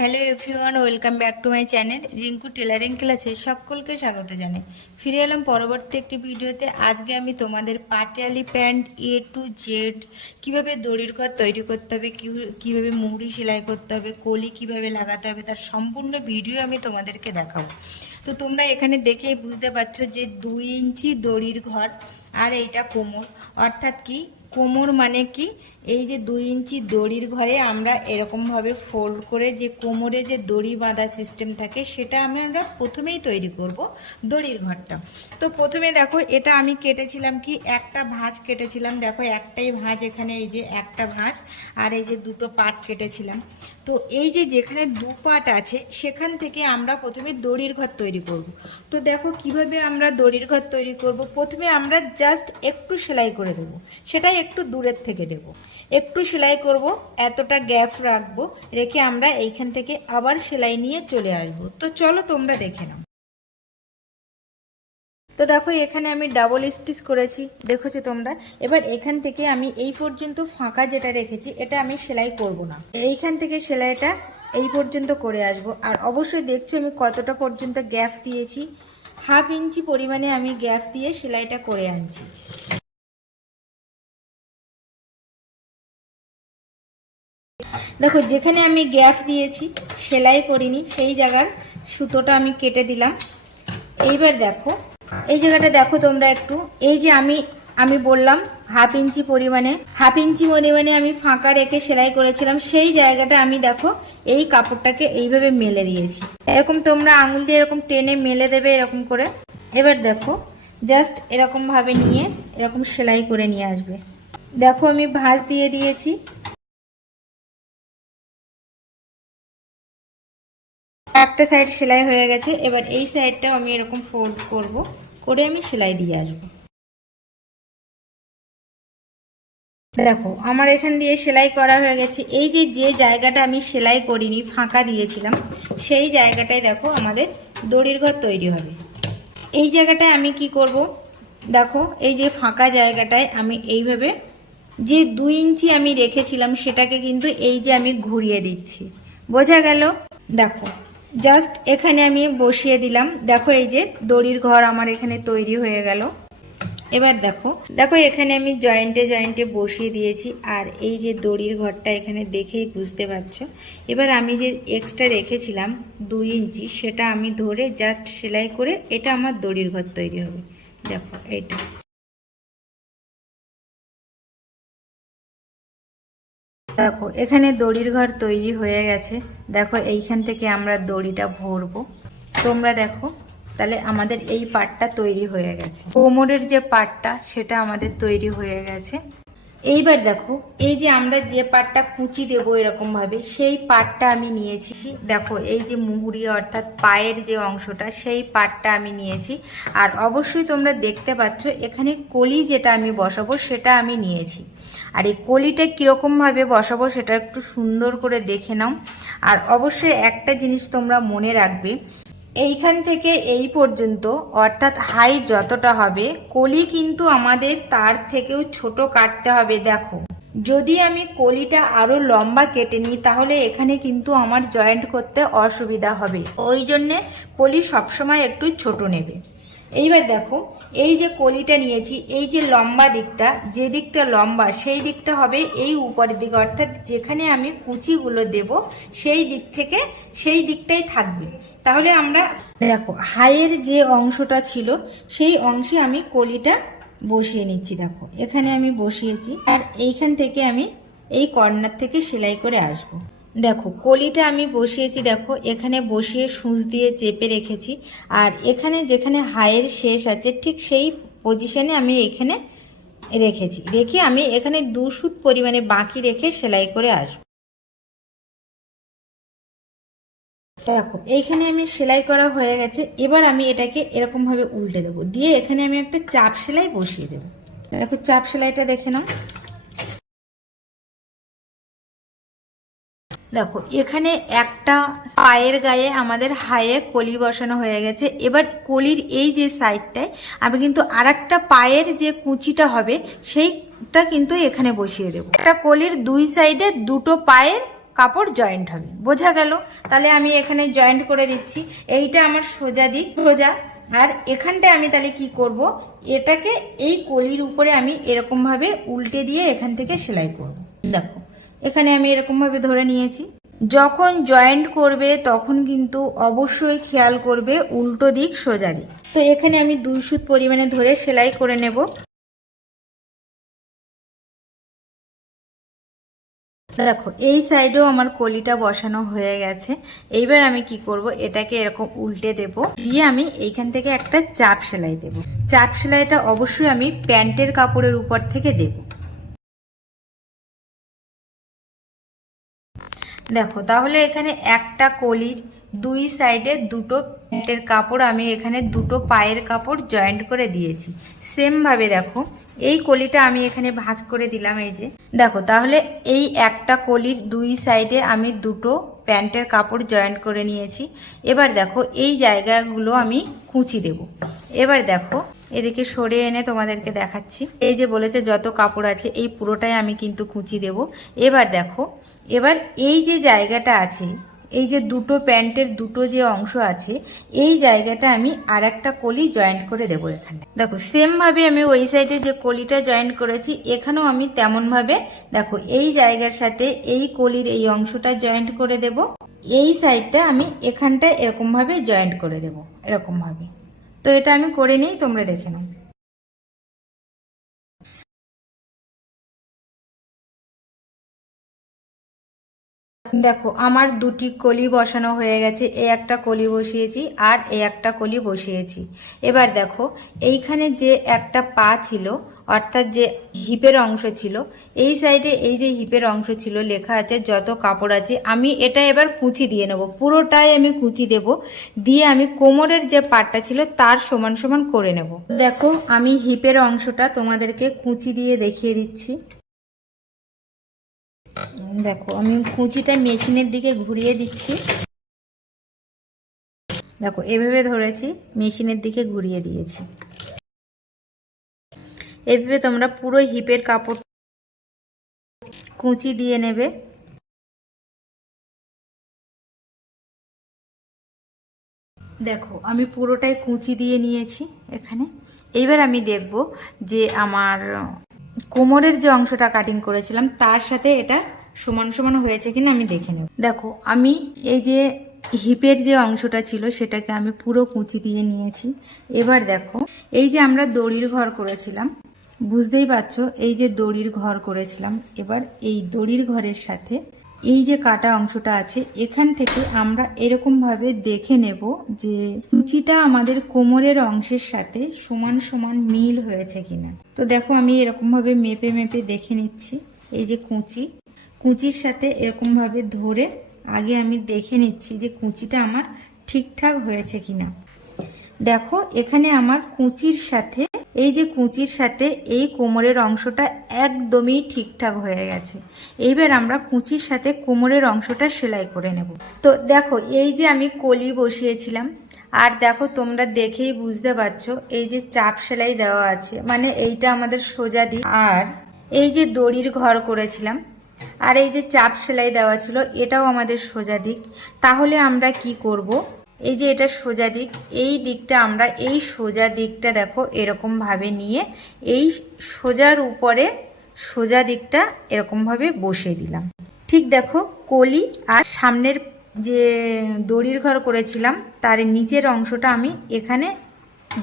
Hello everyone welcome back to my channel Rinku tailoring ক্লাসে সকলকে স্বাগত জানাই। ফিরে এলাম পরবর্তী একটি ভিডিওতে। আজকে আমি তোমাদের Patiala pant A to Z কীভাবে দড়ির ঘর তৈরি করতে হবে কীভাবে মুহুরি সেলাই করতে হবে, কলি কীভাবে লাগাতে হবে, তার সম্পূর্ণ ভিডিও আমি তোমাদেরকে দেখাবো। তো তোমরা এখানে দেখেই বুঝতে পারছ যে দুই ইঞ্চি দড়ির ঘর আর এইটা কোমর। অর্থাৎ কি? কোমর মানে কি? এই যে দুই ইঞ্চি দড়ির ঘরে আমরা এরকমভাবে ফোল্ড করে যে কোমরে যে দড়ি বাঁধা সিস্টেম থাকে, সেটা আমি আমরা প্রথমেই তৈরি করব দড়ির ঘরটা। তো প্রথমে দেখো, এটা আমি কেটেছিলাম কি? একটা ভাঁজ কেটেছিলাম। দেখো, একটাই ভাঁজ এখানে, এই যে একটা ভাঁজ আর এই যে দুটো পাট কেটেছিলাম। তো এই যে যেখানে দু পাট আছে, সেখান থেকে আমরা প্রথমে দড়ির ঘর তৈরি করব। তো দেখো, কীভাবে আমরা দড়ির ঘর তৈরি করব? প্রথমে আমরা জাস্ট একটু সেলাই করে দেব। সেটাই একটু দূরের থেকে দেব। একটু সেলাই করব, এতটা গ্যাপ রাখব, রেখে আমরা এইখান থেকে আবার সেলাই নিয়ে চলে আসব। তো চলো তোমরা দেখে নাও। তো দেখো, এখানে আমি ডাবল স্টিচ করেছি, দেখেছ তোমরা? এবার এখান থেকে আমি এই পর্যন্ত ফাঁকা যেটা রেখেছি, এটা আমি সেলাই করব না। এইখান থেকে সেলাইটা এই পর্যন্ত করে আসব। আর অবশ্যই দেখছ আমি কতটা পর্যন্ত গ্যাপ দিয়েছি। হাফ ইঞ্চি পরিমাণে আমি গ্যাপ দিয়ে সেলাইটা করে আনছি। দেখো, যেখানে আমি গ্যাপ দিয়েছি, সেলাই করিনি, সেই জায়গার সুতোটা আমি কেটে দিলাম। এইবার দেখো, এই জায়গাটা দেখো তোমরা একটু। এই যে আমি আমি বললাম, হাফ ইঞ্চি পরিমাণে, হাফ ইঞ্চি পরিমাণে আমি ফাঁকা রেখে সেলাই করেছিলাম, সেই জায়গাটা আমি দেখো, এই কাপড়টাকে এইভাবে মেলে দিয়েছি। এরকম তোমরা আঙুল দিয়ে এরকম টেনে মেলে দেবে এরকম করে। এবার দেখো, জাস্ট এরকম ভাবে নিয়ে এরকম সেলাই করে নিয়ে আসবে। দেখো, আমি ভাঁজ দিয়ে দিয়েছি। একটা সাইড সেলাই হয়ে গেছে, এবার এই সাইডটাও আমি এরকম ফোল্ড করব, করে আমি সেলাই দিয়ে আসব। দেখো, আমার এখান দিয়ে সেলাই করা হয়ে গেছে। এই যে যে জায়গাটা আমি সেলাই করিনি, ফাঁকা দিয়েছিলাম, সেই জায়গাটায় দেখো আমাদের দড়ির ঘর তৈরি হবে। এই জায়গাটায় আমি কি করব? দেখো, এই যে ফাঁকা জায়গাটায় আমি এইভাবে যে দুই ইঞ্চি আমি রেখেছিলাম, সেটাকে কিন্তু এই যে আমি ঘুরিয়ে দিচ্ছি। বোঝা গেল? দেখো জাস্ট এখানে আমি বসিয়ে দিলাম। দেখো এই যে দড়ির ঘর আমার এখানে তৈরি হয়ে গেল। এবার দেখো দেখো এখানে আমি জয়েন্টে জয়েন্টে বসিয়ে দিয়েছি আর এই যে দড়ির ঘরটা এখানে দেখেই বুঝতে পারছ। এবার আমি যে এক্সট্রা রেখেছিলাম দুই ইঞ্চি, সেটা আমি ধরে জাস্ট সেলাই করে এটা আমার দড়ির ঘর তৈরি হবে। দেখো, এইটা। দেখো, এখানে দড়ির ঘর তৈরি হয়ে গেছে। দেখো, এইখান থেকে আমরা দড়িটা ভরবো। তোমরা দেখো, তাহলে আমাদের এই পাটটা তৈরি হয়ে গেছে। কোমরের যে পাটটা সেটা আমাদের তৈরি হয়ে গেছে। এইবার দেখো, এই যে আমরা যে পাটটা কুচি দেবো এরকম ভাবে, সেই পাটটা আমি নিয়েছি। দেখো, এই যে মুহুরি অর্থাৎ পায়ের যে অংশটা, সেই পাটটা আমি নিয়েছি। আর অবশ্যই তোমরা দেখতে পাচ্ছ, এখানে কলি যেটা আমি বসাবো, সেটা আমি নিয়েছি। আর এই কলিটা কীরকম ভাবে বসাবো, সেটা একটু সুন্দর করে দেখে নাও। আর অবশ্যই একটা জিনিস তোমরা মনে রাখবে এইখান থেকে এই পর্যন্ত, অর্থাৎ হাই যতটা হবে, কলি কিন্তু আমাদের তার থেকেও ছোট কাটতে হবে, দেখো। যদি আমি কলিটা আরও লম্বা কেটে নিই, তাহলে এখানে কিন্তু আমার জয়েন্ট করতে অসুবিধা হবে। ওই জন্যে কলি সবসময় একটু ছোট নেবে। এইবার দেখো, এই যে কলিটা নিয়েছি, এই যে লম্বা দিকটা, যে দিকটা লম্বা, সেই দিকটা হবে এই উপরের দিকে। অর্থাৎ যেখানে আমি কুচিগুলো দেব, সেই দিক থেকে সেই দিকটাই থাকবে। তাহলে আমরা দেখো হাইয়ের যে অংশটা ছিল, সেই অংশে আমি কলিটা বসিয়ে নিচ্ছি। দেখো, এখানে আমি বসিয়েছি। আর এইখান থেকে আমি এই কর্নার থেকে সেলাই করে আসব। দেখো, কলিটা আমি বসিয়েছি, দেখো, এখানে বসিয়ে সুচ দিয়ে চেপে রেখেছি। আর এখানে যেখানে হায়ের শেষ আছে, ঠিক সেই পজিশনে আমি এখানে রেখেছি। রেখে আমি এখানে দু সুত পরিমাণে বাকি রেখে সেলাই করে আসব। দেখো এইখানে আমি সেলাই করা হয়ে গেছে। এবার আমি এটাকে এরকম ভাবে উল্টে দেবো। দিয়ে এখানে আমি একটা চাপ সেলাই বসিয়ে দেবো। দেখো, চাপ সেলাইটা দেখে নাও। দেখো, এখানে একটা পায়ের গায়ে আমাদের হায়ে কলি বসানো হয়ে গেছে। এবার কলির এই যে সাইডটায়, আমি কিন্তু আর পায়ের যে কুচিটা হবে, সেইটা কিন্তু এখানে বসিয়ে দেবো। একটা কলির দুই সাইডে দুটো পায়ের কাপড় জয়েন্ট হবে। বোঝা গেল? তাহলে আমি এখানে জয়েন্ট করে দিচ্ছি। এইটা আমার সোজা দিক, সোজা। আর এখানটায় আমি তাহলে কি করব? এটাকে এই কলির উপরে আমি এরকম ভাবে উল্টে দিয়ে এখান থেকে সেলাই করব। দেখো এখানে আমি এরকমভাবে ধরে নিয়েছি। যখন জয়েন্ট করবে, তখন কিন্তু অবশ্যই খেয়াল করবে উল্টো দিক, সোজা দিক। তো এখানে আমি দুই সুত পরিমাণে ধরে সেলাই করে নেব। দেখো, এই সাইডেও আমার কলিটা বসানো হয়ে গেছে। এইবার আমি কি করব? এটাকে এরকম উল্টে দেব। দিয়ে আমি এইখান থেকে একটা চাপ সেলাই দেব। চাপ সেলাইটা অবশ্যই আমি প্যান্টের কাপড়ের উপর থেকে দেব। দেখো, তাহলে এখানে একটা কলির দুই সাইডে দুটো প্যান্টের কাপড়, আমি এখানে দুটো পায়ের কাপড় জয়েন্ট করে দিয়েছি। সেম ভাবে দেখো, এই কলিটা আমি এখানে ভাঁজ করে দিলাম এই যে। দেখো, তাহলে এই একটা কলির দুই সাইডে আমি দুটো প্যান্টের কাপড় জয়েন্ট করে নিয়েছি। এবার দেখো, এই জায়গাগুলো আমি কুচি দেব। এবার দেখো এদিকে সরে এনে তোমাদেরকে দেখাচ্ছি। এই যে বলেছে যত কাপড় আছে, এই পুরোটাই আমি কিন্তু কুচি দেব। এবার দেখো, এবার এই যে জায়গাটা আছে, এই যে দুটো প্যান্টের দুটো যে অংশ আছে, এই জায়গাটা আমি আর একটা কলি জয়েন্ট করে দেবো এখানে দেখো সেম ভাবে আমি ওই সাইডে যে কলিটা জয়েন্ট করেছি, এখানেও আমি তেমন ভাবে দেখো, এই জায়গার সাথে এই কলির এই অংশটা জয়েন্ট করে দেব। এই সাইডটা আমি এখানটা এরকম ভাবে জয়েন্ট করে দেব এরকম ভাবে তো এটা আমি করে নিই, তোমরা দেখে নাও। দেখো, আমার দুটি কলি বসানো হয়ে গেছে, এ একটা কলি বসিয়েছি আর এ একটা কলি বসিয়েছি। এবার দেখো, এইখানে যে একটা পা ছিল অর্থাৎ যে হিপের অংশ ছিল, এই সাইডে এই যে হিপের অংশ ছিল, লেখা আছে যত কাপড় আছে, আমি এটা এবার কুচি দিয়ে নেব। পুরোটাই আমি কুচি দেব, দিয়ে আমি কোমরের যে পাটটা ছিল তার সমান সমান করে নেব। দেখো, আমি হিপের অংশটা তোমাদেরকে কুচি দিয়ে দেখিয়ে দিচ্ছি। দেখো, আমি কুচিটা মেশিনের দিকে ঘুরিয়ে দিচ্ছি। দেখো, এভাবে ধরেছি, মেশিনের দিকে ঘুরিয়ে দিয়েছি। এভাবে তোমরা পুরো হিপের কাপড় কুচি দিয়ে নেবে। দেখো, আমি পুরোটাই কুচি দিয়ে নিয়েছি এখানে। এইবার আমি দেখব যে আমার কোমরের যে অংশটা কাটিং করেছিলাম, তার সাথে এটা সমান সমান হয়েছে কিনা আমি দেখে নেব। দেখো, আমি এই যে হিপের যে অংশটা ছিল, সেটাকে আমি পুরো কুচি দিয়ে নিয়েছি। এবার দেখো, এই যে আমরা দড়ির ঘর করেছিলাম বুঝতেই পারছ, এই যে দড়ির ঘর করেছিলাম, এবার এই দড়ির ঘরের সাথে এই যে কাটা অংশটা আছে, এখান থেকে আমরা এরকম ভাবে দেখে নেব যে কুচিটা আমাদের কোমরের অংশের সাথে সমান সমান মিল হয়েছে কিনা। তো দেখো, আমি এরকম ভাবে মেপে মেপে দেখে নিচ্ছি, এই যে কুচি। কুচির সাথে এরকম ভাবে ধরে আগে আমি দেখে নিচ্ছি যে কুচিটা আমার ঠিকঠাক হয়েছে কিনা। দেখো, এখানে আমার কুচির সাথে এই যে কুচির সাথে এই কোমরের অংশটা একদমই ঠিকঠাক হয়ে গেছে। এইবার আমরা কুচির সাথে কোমরের অংশটা সেলাই করে নেব। তো দেখো, এই যে আমি কলি বসিয়েছিলাম, আর দেখো তোমরা দেখেই বুঝতে পারছ, এই যে চাপ সেলাই দেওয়া আছে মানে এইটা আমাদের সোজা দিক। আর এই যে দড়ির ঘর করেছিলাম, আর এই যে চাপ সেলাই দেওয়া ছিল, এটাও আমাদের সোজা দিক। তাহলে আমরা কি করব? এই যে এটা সোজা দিক, এই দিকটা আমরা এই সোজা দিকটা দেখো এরকম ভাবে নিয়ে এই সোজার উপরে সোজা দিকটা এরকম ভাবে বসিয়ে দিলাম। ঠিক দেখো কলি আর সামনের যে দড়ির ঘর করেছিলাম, তার নিচের অংশটা আমি এখানে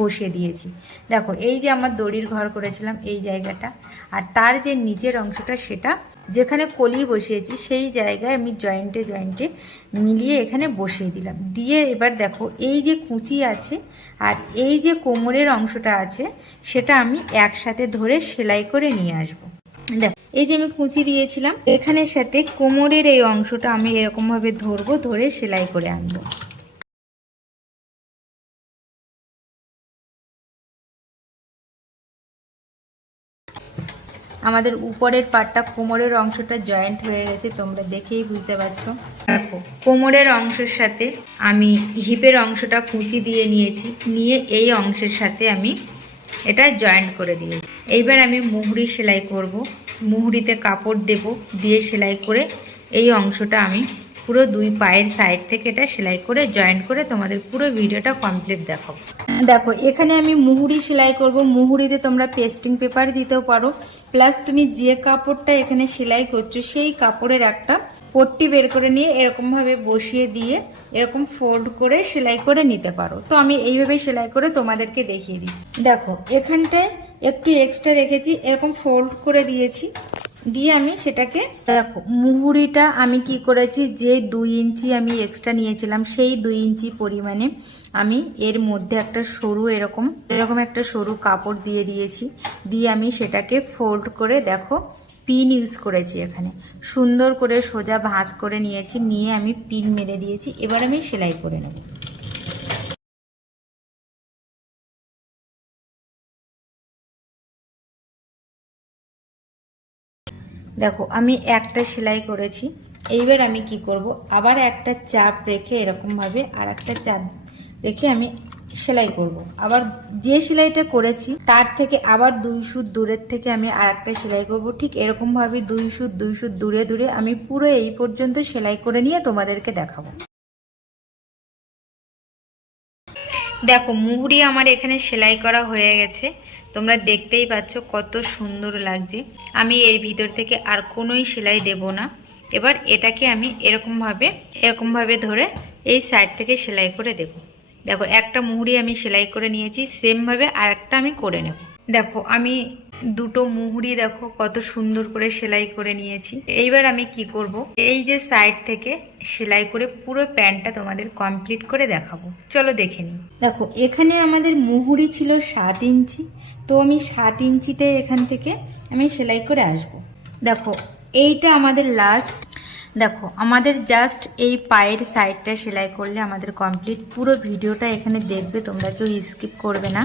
বসিয়ে দিয়েছি। দেখো, এই যে আমার দড়ির ঘর করেছিলাম এই জায়গাটা, আর তার যে নিচের অংশটা সেটা যেখানে কলি বসিয়েছি সেই জায়গায় আমি জয়েন্টে জয়েন্টে মিলিয়ে এখানে বসিয়ে দিলাম। দিয়ে এবার দেখো, এই যে কুচি আছে আর এই যে কোমরের অংশটা আছে সেটা আমি একসাথে ধরে সেলাই করে নিয়ে আসব। দেখো, এই যে আমি কুচি দিয়েছিলাম, এখানের সাথে কোমরের এই অংশটা আমি এরকমভাবে ধরবো, ধরে সেলাই করে আনব। আমাদের উপরের পাটটা কোমরের অংশটা জয়েন্ট হয়ে গেছে, তোমরা দেখেই বুঝতে পারছ। দেখো, কোমরের অংশের সাথে আমি হিপের অংশটা কুচি দিয়ে নিয়েছি, নিয়ে এই অংশের সাথে আমি এটা জয়েন্ট করে দিয়েছি। এইবার আমি মুহুরি সেলাই করব, মুহুরিতে কাপড় দেব, দিয়ে সেলাই করে এই অংশটা আমি পুরো দুই পায়ের সাইড থেকে এটা সেলাই করে জয়েন্ট করে তোমাদের পুরো ভিডিওটা কমপ্লিট দেখাবো। দেখো, এখানে আমি মুহুরি সেলাই করব। মুহুরিতে তোমরা পেস্টিং পেপার দিতেও পারো। প্লাস তুমি যে কাপড়টা এখানে সেলাই করছ, সেই কাপড়ের একটা পট্টি বের করে নিয়ে এরকম ভাবে বসিয়ে দিয়ে এরকম ফোল্ড করে সেলাই করে নিতে পারো। তো আমি এইভাবে সেলাই করে তোমাদেরকে দেখিয়ে দিচ্ছি। দেখো, এখানটায় একটু এক্সট্রা রেখেছি। এরকম ফোল্ড করে দিয়েছি। দিয়ে আমি সেটাকে দেখো মুহুরিটা আমি কি করেছি, যে দুই ইঞ্চি আমি এক্সট্রা নিয়েছিলাম, সেই দুই ইঞ্চি পরিমাণে আমি এর মধ্যে একটা সরু এরকম এরকম একটা সরু কাপড় দিয়ে দিয়েছি। দিয়ে আমি সেটাকে ফোল্ড করে দেখো পিন ইউজ করেছি এখানে। সুন্দর করে সোজা ভাঁজ করে নিয়েছি, নিয়ে আমি পিন মেরে দিয়েছি। এবার আমি সেলাই করে নেব। দেখো, আমি একটা সেলাই করেছি, এইবার আমি কি করব? আবার একটা চাপ রেখে এরকমভাবে আর একটা চাপ রেখে আমি সেলাই করব। আবার যে সেলাইটা করেছি, তার থেকে আবার দুই সুত দূরের থেকে আমি আর একটা সেলাই করব। ঠিক এরকমভাবে দুই সুত দুই সুত দূরে দূরে আমি পুরো এই পর্যন্ত সেলাই করে নিয়ে তোমাদেরকে দেখাবো। দেখো, মুহুরি আমার এখানে সেলাই করা হয়ে গেছে। তোমরা দেখতেই পাচ্ছ কত সুন্দর লাগছে। আমি এর ভিতর থেকে আর কোনোই সেলাই দেব না। এবার এটাকে আমি এরকমভাবে এরকমভাবে ধরে এই সাইড থেকে সেলাই করে দেব। দেখো, একটা মুহুরি আমি সেলাই করে নিয়েছি সেমভাবে আর একটা আমি করে নেব। দেখো, আমি দুটো মুহুরি দেখো, কত সুন্দর করে সেলাই করে নিয়েছি। এইবার আমি কি করব? এই যে সাইড থেকে সেলাই করে পুরো প্যান্টটা তোমাদের কমপ্লিট করে দেখাবো। চলো দেখে নিই। দেখো, এখানে আমাদের মুহুরি ছিল সাত ইঞ্চি। তো আমি সাত ইঞ্চিতে এখান থেকে আমি সেলাই করে আসব। দেখো, এইটা আমাদের লাস্ট দেখো, আমাদের জাস্ট এই পায়ের সাইডটা সেলাই করলে আমাদের কমপ্লিট পুরো ভিডিওটা এখানে দেখবে, তোমরা কেউ স্কিপ করবে না।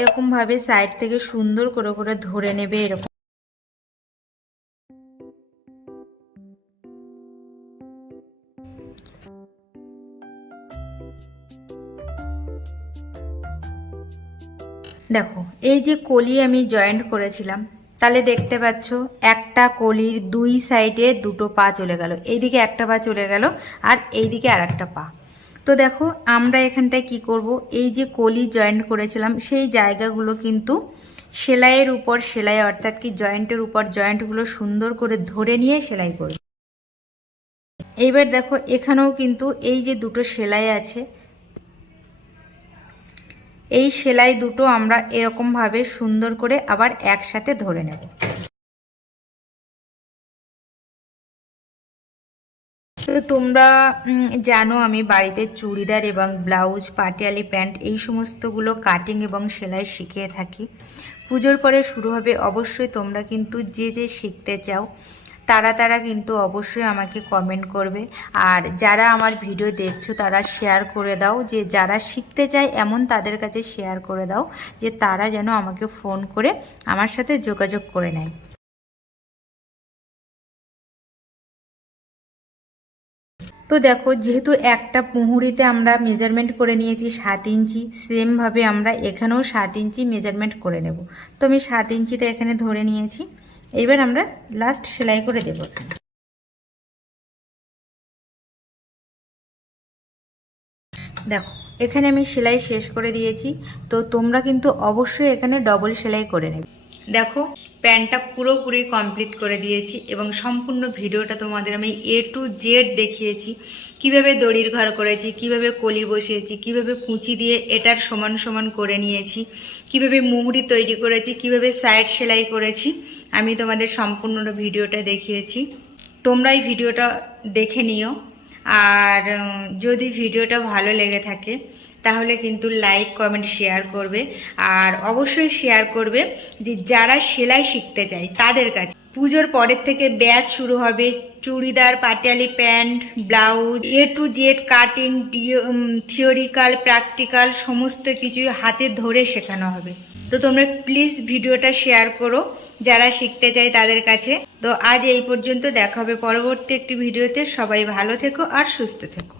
এরকম ভাবে সাইড থেকে সুন্দর করে করে ধরে নেবে এরকম। দেখো, এই যে কলি আমি জয়েন্ট করেছিলাম, তাহলে দেখতে পাচ্ছ একটা কলির দুই সাইডে দুটো পা চলে গেল। এইদিকে একটা পা চলে গেল আর এইদিকে আর একটা পা। তো দেখো, আমরা এখানটায় কি করব? এই যে কলি জয়েন্ট করেছিলাম, সেই জায়গাগুলো কিন্তু সেলাইয়ের উপর সেলাই, অর্থাৎ কি জয়েন্টের উপর জয়েন্টগুলো সুন্দর করে ধরে নিয়ে সেলাই করব। এইবার দেখো, এখানেও কিন্তু এই যে দুটো সেলাই আছে, এই সেলাই দুটো আমরা এরকম ভাবে সুন্দর করে আবার একসাথে ধরে নেব। তো তোমরা জানো আমি বাড়িতে চুড়িদার এবং ব্লাউজ, পাটিয়ালি প্যান্ট এই সমস্তগুলো কাটিং এবং সেলাই শিখিয়ে থাকি। পুজোর পরে শুরু হবে, অবশ্যই তোমরা কিন্তু যে যে শিখতে চাও, তারা তারা কিন্তু অবশ্যই আমাকে কমেন্ট করবে। আর যারা আমার ভিডিও দেখছ, তারা শেয়ার করে দাও যে যারা শিখতে চায় এমন তাদের কাছে শেয়ার করে দাও, যে তারা যেন আমাকে ফোন করে আমার সাথে যোগাযোগ করে নেয়। তো দেখো, যেহেতু একটা পুহুরিতে আমরা মেজারমেন্ট করে নিয়েছি সাত ইঞ্চি সেমভাবে আমরা এখানেও সাত ইঞ্চি মেজারমেন্ট করে নেব। তো আমি সাত ইঞ্চিতে এখানে ধরে নিয়েছি। এবার আমরা লাস্ট সেলাই করে দেব এখানে। দেখো, এখানে আমি সেলাই শেষ করে দিয়েছি। তো তোমরা কিন্তু অবশ্যই এখানে ডবল সেলাই করে নেবে। দেখো প্যান্টটা পুরোপুরি কমপ্লিট করে দিয়েছি এবং সম্পূর্ণ ভিডিওটা তোমাদের আমি এ টু জেড দেখিয়েছি। কীভাবে দড়ির ঘর করেছি, কীভাবে কলি বসিয়েছি, কীভাবে কুচি দিয়ে এটার সমান সমান করে নিয়েছি, কীভাবে মুহুরি তৈরি করেছি, কীভাবে সাইড সেলাই করেছি, আমি তোমাদের সম্পূর্ণ ভিডিওটা দেখিয়েছি। তোমরা ভিডিওটা দেখে নিও। আর যদি ভিডিওটা ভালো লেগে থাকে তাহলে কিন্তু লাইক কমেন্ট শেয়ার করবে। আর অবশ্যই শেয়ার করবে যে যারা সেলাই শিখতে চায় তাদের কাছে। পুজোর পরের থেকে ব্যাচ শুরু হবে churidar, Patiala pant, blouse A to Z cutting theoretical practical সমস্ত কিছু হাতে ধরে শেখানো হবে। তো তোমরা প্লিজ ভিডিওটা শেয়ার করো, যারা শিখতে চায় তাদের কাছে। তো আজ এই পর্যন্ত দেখা হবে পরবর্তী একটি ভিডিওতে। সবাই ভালো থেকো আর সুস্থ থেকো।